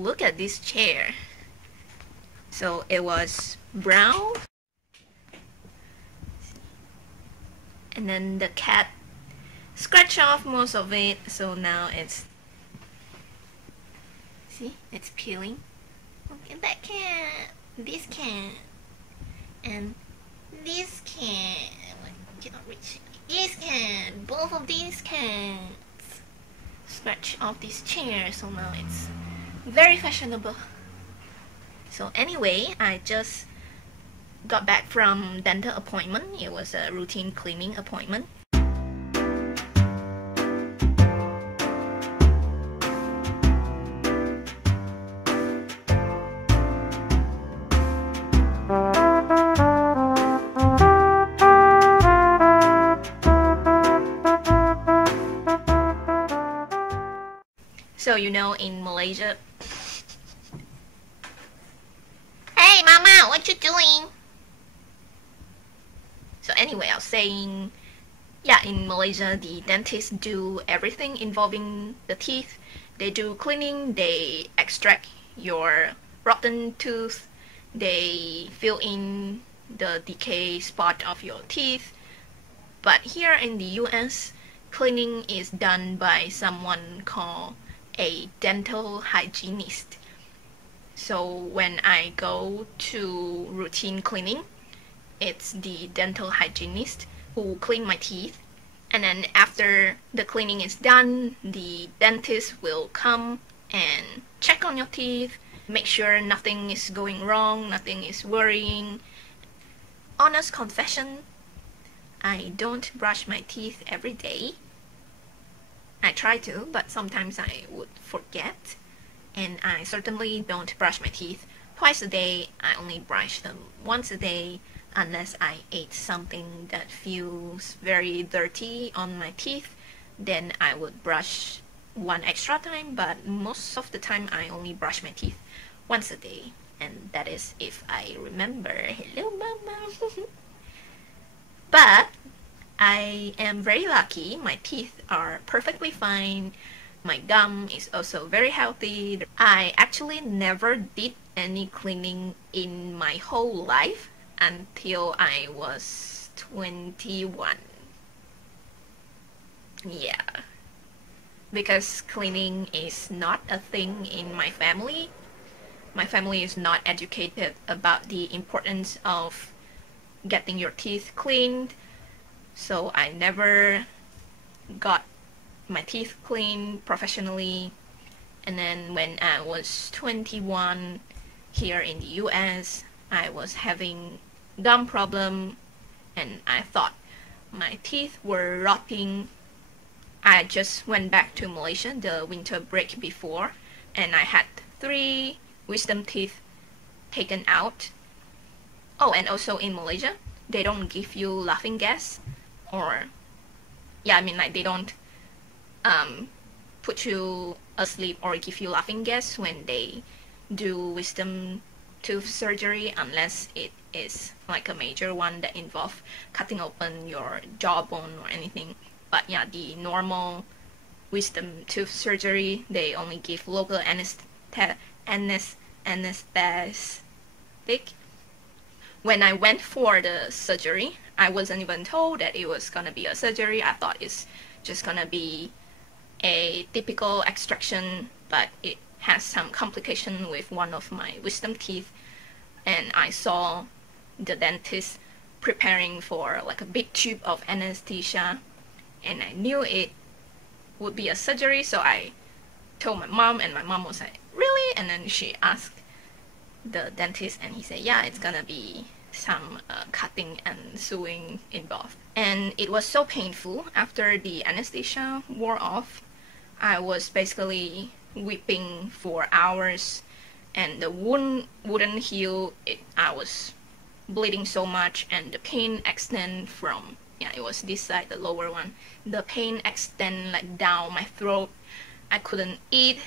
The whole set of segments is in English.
look at this chair. So it was brown, and then the cat scratched off most of it, so now it's, see, it's peeling. Look at that cat, this cat, and this cat. I cannot reach this cat. Both of these cats scratch off this chair, so now it's very fashionable. So anyway, I just got back from dental appointment. It was a routine cleaning appointment. So you know, in Malaysia, hey mama, what you doing? So anyway, I was saying, yeah, in Malaysia the dentists do everything involving the teeth. They do cleaning, they extract your rotten tooth, they fill in the decay spot of your teeth. But here in the US, cleaning is done by someone called a dental hygienist. So when I go to routine cleaning, it's the dental hygienist who clean my teeth, and then after the cleaning is done, the dentist will come and check on your teeth, make sure nothing is going wrong, nothing is worrying. Honest confession, I don't brush my teeth every day. I try to, but sometimes I would forget, and I certainly don't brush my teeth twice a day. I only brush them once a day, unless I ate something that feels very dirty on my teeth. Then I would brush one extra time, but most of the time I only brush my teeth once a day, and that is if I remember. Hello mama. But I am very lucky. My teeth are perfectly fine. My gum is also very healthy. I actually never did any cleaning in my whole life until I was 21. Yeah. Because cleaning is not a thing in my family. My family is not educated about the importance of getting your teeth cleaned. So I never got my teeth cleaned professionally. And then when I was 21 here in the US, I was having gum problem, and I thought my teeth were rotting. I just went back to Malaysia the winter break before, and I had 3 wisdom teeth taken out. Oh, and also in Malaysia, they don't give you laughing gas. Or, yeah, I mean, like, they don't put you asleep or give you laughing gas when they do wisdom tooth surgery, unless it is like a major one that involves cutting open your jawbone or anything. But yeah, the normal wisdom tooth surgery, they only give local anesthetic. When I went for the surgery, I wasn't even told that it was gonna be a surgery. I thought it's just gonna be a typical extraction, but it has some complication with one of my wisdom teeth, and I saw the dentist preparing for like a big tube of anesthesia, and I knew it would be a surgery, so I told my mom, and my mom was like, really? And then she asked the dentist, and he said, yeah, it's gonna be some cutting and sewing involved. And it was so painful. After the anesthesia wore off, I was basically weeping for hours, and the wound wouldn't heal. I was bleeding so much, and the pain extend from, yeah, it was this side, the lower one. The pain extend like down my throat. I couldn't eat,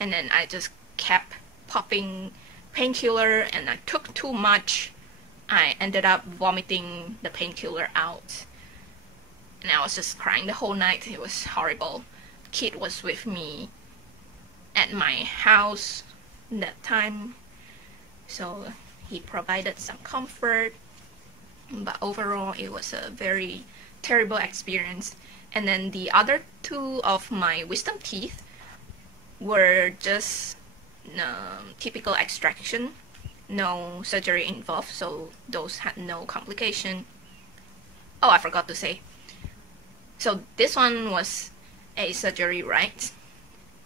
and then I just kept popping painkiller, and I took too much. I ended up vomiting the painkiller out, and I was just crying the whole night. It was horrible. Kid was with me, at my house that time, so he provided some comfort, but overall it was a very terrible experience. And then the other two of my wisdom teeth were just typical extraction, no surgery involved, so those had no complication. Oh, I forgot to say, so this one was a surgery, right?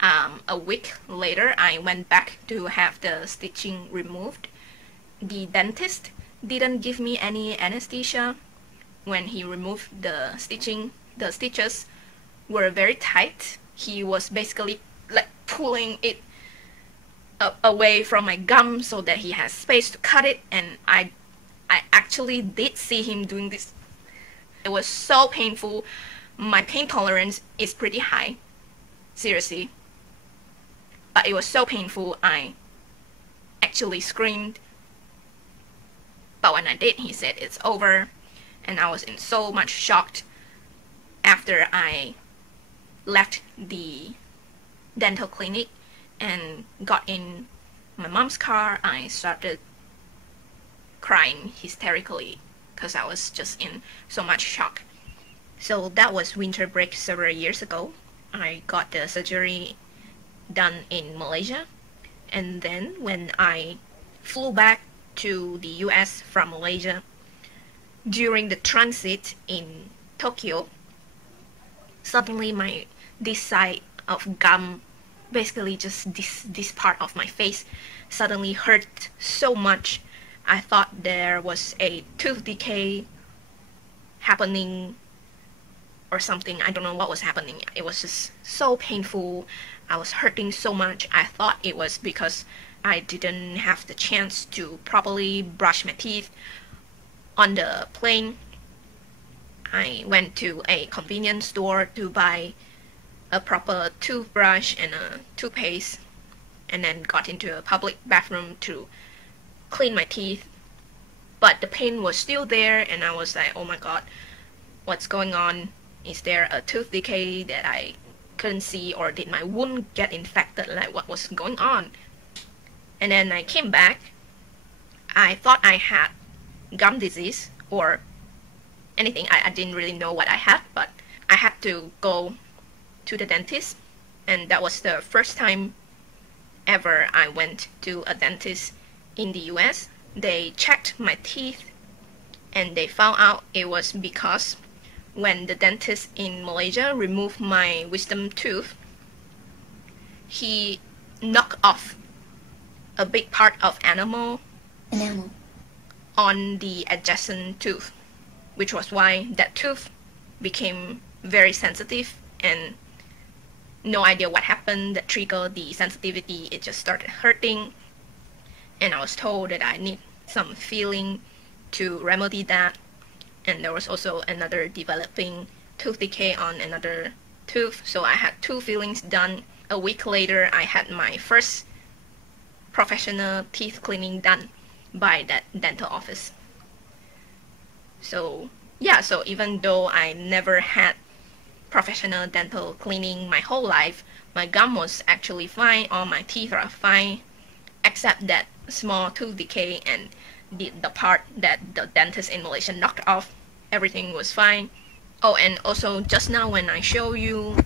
A week later I went back to have the stitching removed. The dentist didn't give me any anesthesia. When he removed the stitches were very tight. He was basically like pulling it away from my gum so that he has space to cut it, and I actually did see him doing this. It was so painful. My pain tolerance is pretty high, seriously, but it was so painful I actually screamed. But when I did, he said it's over, and I was in so much shock. After I left the dental clinic and got in my mom's car, I started crying hysterically because I was just in so much shock. So that was winter break several years ago. I got the surgery done in Malaysia, and then when I flew back to the US from Malaysia, during the transit in Tokyo, suddenly this side of gum, basically just this part of my face, suddenly hurt so much. I thought there was a tooth decay happening or something. I don't know what was happening. It was just so painful. I was hurting so much. I thought it was because I didn't have the chance to properly brush my teeth on the plane. I went to a convenience store to buy a proper toothbrush and a toothpaste, and then got into a public bathroom to clean my teeth. But the pain was still there, and I was like, oh my god, what's going on? Is there a tooth decay that I couldn't see, or did my wound get infected? Like, what was going on? And then I came back. I thought I had gum disease or anything. I didn't really know what I had, but I had to go to the dentist, and that was the first time ever I went to a dentist in the US. They checked my teeth, and they found out it was because when the dentist in Malaysia removed my wisdom tooth, he knocked off a big part of enamel on the adjacent tooth, which was why that tooth became very sensitive, and no idea what happened that triggered the sensitivity. It just started hurting, and I was told that I need some filling to remedy that. And there was also another developing tooth decay on another tooth, so I had two fillings done. A week later, I had my first professional teeth cleaning done by that dental office. So yeah, so even though I never had professional dental cleaning my whole life, my gum was actually fine, all my teeth are fine, except that small tooth decay and the part that the dentist in Malaysia knocked off. Everything was fine. Oh, and also just now when I show you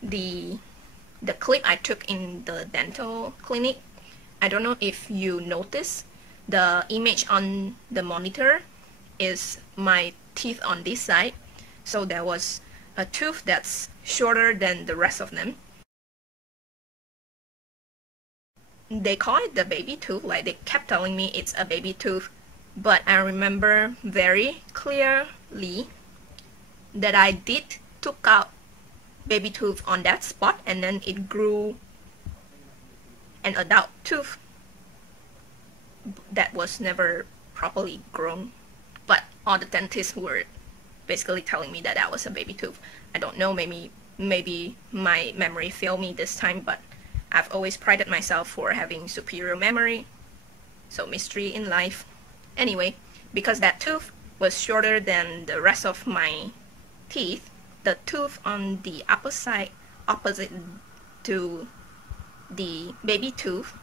the clip I took in the dental clinic, I don't know if you notice the image on the monitor is my teeth on this side. So there was a tooth that's shorter than the rest of them. They call it the baby tooth, like they kept telling me it's a baby tooth, but I remember very clearly that I did took out baby tooth on that spot, and then it grew an adult tooth that was never properly grown. But all the dentists were basically telling me that was a baby tooth. I don't know, maybe my memory failed me this time, but I've always prided myself for having superior memory, so mystery in life. Anyway, because that tooth was shorter than the rest of my teeth, the tooth on the upper side opposite to the baby tooth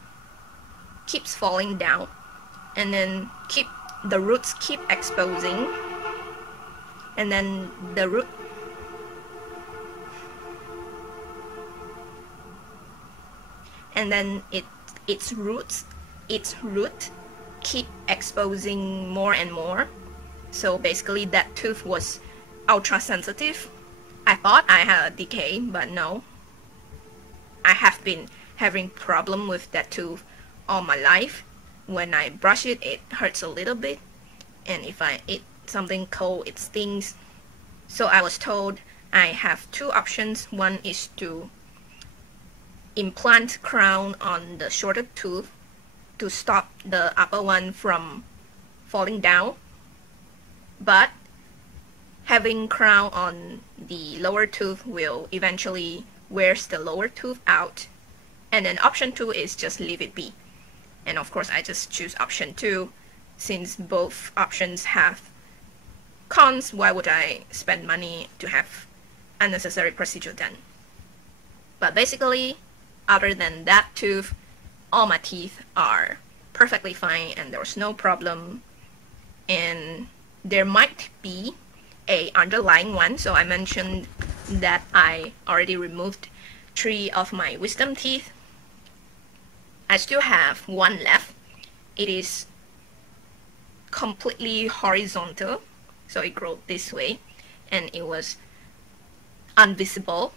keeps falling down, and then the roots keep exposing, and then the root and then its root keep exposing more and more. So basically that tooth was ultra sensitive. I thought I had a decay, but no. I have been having problem with that tooth all my life. When I brush it, it hurts a little bit, and if I eat something cold, it stings. So I was told I have two options. One is to implant crown on the shorter tooth to stop the upper one from falling down, but having crown on the lower tooth will eventually wears the lower tooth out. And then option 2 is just leave it be. And of course I just choose option 2, since both options have cons. Why would I spend money to have unnecessary procedure done? But basically, other than that tooth, all my teeth are perfectly fine and there was no problem. And there might be a underlying one. So I mentioned that I already removed 3 of my wisdom teeth. I still have one left. It is completely horizontal, so it grew this way, and it was invisible.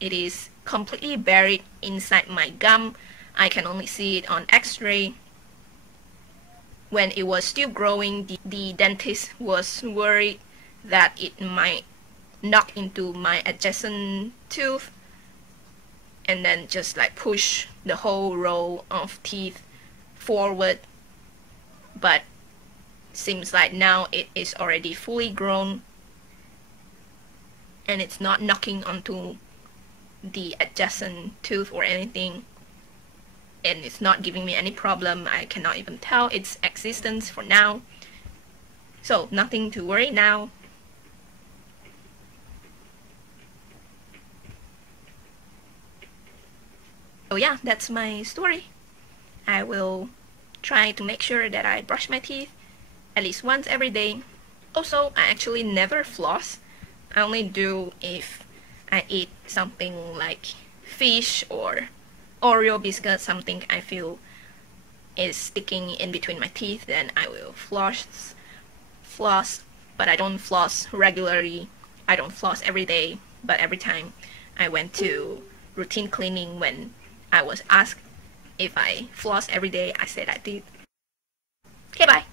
It is completely buried inside my gum. I can only see it on x-ray. When it was still growing, the dentist was worried that it might knock into my adjacent tooth and then just like push the whole row of teeth forward. But seems like now it is already fully grown and it's not knocking onto the adjacent tooth or anything, and it's not giving me any problem. I cannot even tell its existence for now, so nothing to worry now. So yeah, that's my story. I will try to make sure that I brush my teeth at least once every day. Also, I actually never floss. I only do if I eat something like fish or Oreo biscuit, something I feel is sticking in between my teeth, then I will floss. But I don't floss regularly. I don't floss every day, but every time I went to routine cleaning, when I was asked if I floss every day, I said I did. Okay, bye.